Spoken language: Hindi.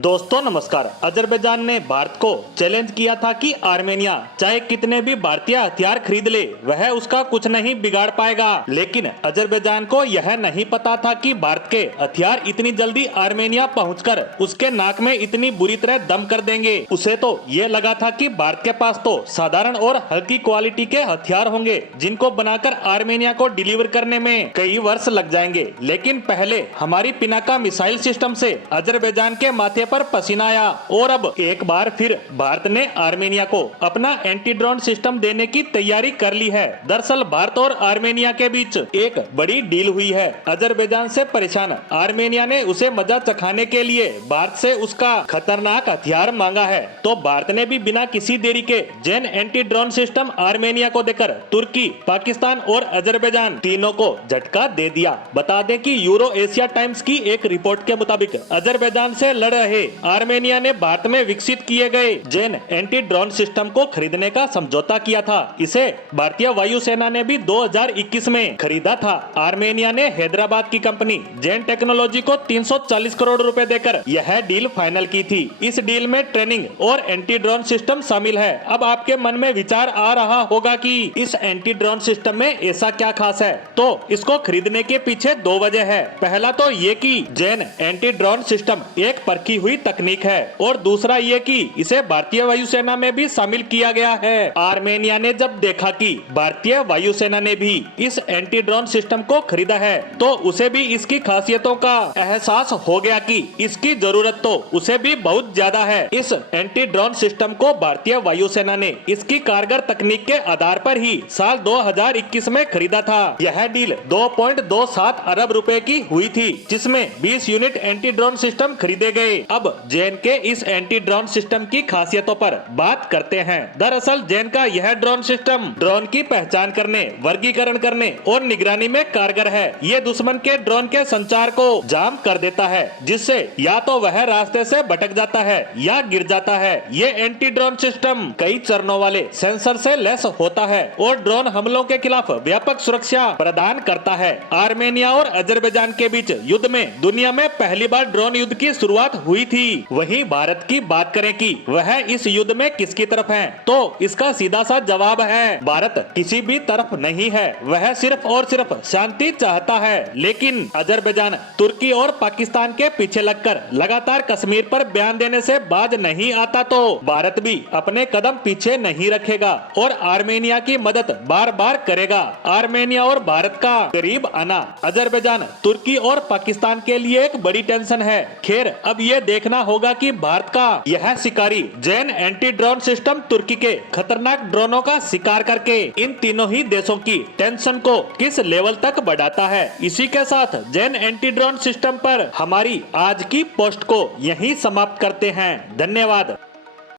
दोस्तों नमस्कार। अजरबैजान ने भारत को चैलेंज किया था कि आर्मेनिया चाहे कितने भी भारतीय हथियार खरीद ले वह उसका कुछ नहीं बिगाड़ पाएगा। लेकिन अजरबैजान को यह नहीं पता था कि भारत के हथियार इतनी जल्दी आर्मेनिया पहुंचकर उसके नाक में इतनी बुरी तरह दम कर देंगे। उसे तो ये लगा था कि भारत के पास तो साधारण और हल्की क्वालिटी के हथियार होंगे जिनको बनाकर आर्मेनिया को डिलीवर करने में कई वर्ष लग जाएंगे। लेकिन पहले हमारी पिनाका मिसाइल सिस्टम से अजरबैजान के माथे पर पसीना आया और अब एक बार फिर भारत ने आर्मेनिया को अपना एंटी ड्रोन सिस्टम देने की तैयारी कर ली है। दरअसल भारत और आर्मेनिया के बीच एक बड़ी डील हुई है। अजरबैजान से परेशान आर्मेनिया ने उसे मजा चखाने के लिए भारत से उसका खतरनाक हथियार मांगा है, तो भारत ने भी बिना किसी देरी के Jain anti drone system Armenia को देकर तुर्की, पाकिस्तान और अजरबैजान तीनों को झटका दे दिया। बता दें कि यूरो एशिया टाइम्स की एक रिपोर्ट के मुताबिक अजरबैजान से लड़ रहे आर्मेनिया ने भारत में विकसित किए गए जैन एंटी ड्रोन सिस्टम को खरीदने का समझौता किया था। इसे भारतीय वायुसेना ने भी 2021 में खरीदा था। आर्मेनिया ने हैदराबाद की कंपनी जैन टेक्नोलॉजी को 340 करोड़ रुपए देकर यह डील फाइनल की थी। इस डील में ट्रेनिंग और एंटी ड्रोन सिस्टम शामिल है। अब आपके मन में विचार आ रहा होगा कि इस एंटी ड्रोन सिस्टम में ऐसा क्या खास है, तो इसको खरीदने के पीछे दो वजह है। पहला तो ये कि जैन एंटी ड्रोन सिस्टम एक परखी हुई तकनीक है और दूसरा ये कि इसे भारतीय वायुसेना में भी शामिल किया गया है। आर्मेनिया ने जब देखा कि भारतीय वायुसेना ने भी इस एंटी ड्रोन सिस्टम को खरीदा है तो उसे भी इसकी खासियतों का एहसास हो गया कि इसकी जरूरत तो उसे भी बहुत ज्यादा है। इस एंटी ड्रोन सिस्टम को भारतीय वायुसेना ने इसकी कारगर तकनीक के आधार पर ही साल 2021 में खरीदा था। यह डील 2.27 अरब रुपए की हुई थी, जिसमें 20 यूनिट एंटी ड्रोन सिस्टम खरीदे गए। अब जैन के इस एंटी ड्रोन सिस्टम की खासियतों पर बात करते हैं। दरअसल जैन का यह ड्रोन सिस्टम ड्रोन की पहचान करने, वर्गीकरण करने और निगरानी में कारगर है। ये दुश्मन के ड्रोन के संचार को जाम कर देता है, जिससे या तो वह रास्ते से भटक जाता है या गिर जाता है। ये एंटी ड्रोन सिस्टम कई चरणों वाले सेंसर से लैस होता है और ड्रोन हमलों के खिलाफ व्यापक सुरक्षा प्रदान करता है। आर्मेनिया और अजरबैजान के बीच युद्ध में दुनिया में पहली बार ड्रोन युद्ध की शुरुआत हुई थी। वहीं भारत की बात करें कि वह इस युद्ध में किसकी तरफ है, तो इसका सीधा सा जवाब है भारत किसी भी तरफ नहीं है। वह सिर्फ और सिर्फ शांति चाहता है। लेकिन अजरबैजान तुर्की और पाकिस्तान के पीछे लगकर लगातार कश्मीर पर बयान देने से बाज नहीं आता, तो भारत भी अपने कदम पीछे नहीं रखेगा और आर्मेनिया की मदद बार बार करेगा। आर्मेनिया और भारत का करीब आना अजरबैजान, तुर्की और पाकिस्तान के लिए एक बड़ी टेंशन है। खैर अब ये देखना होगा कि भारत का यह शिकारी जैन एंटी ड्रोन सिस्टम तुर्की के खतरनाक ड्रोनों का शिकार करके इन तीनों ही देशों की टेंशन को किस लेवल तक बढ़ाता है। इसी के साथ जैन एंटी ड्रोन सिस्टम पर हमारी आज की पोस्ट को यहीं समाप्त करते हैं। धन्यवाद।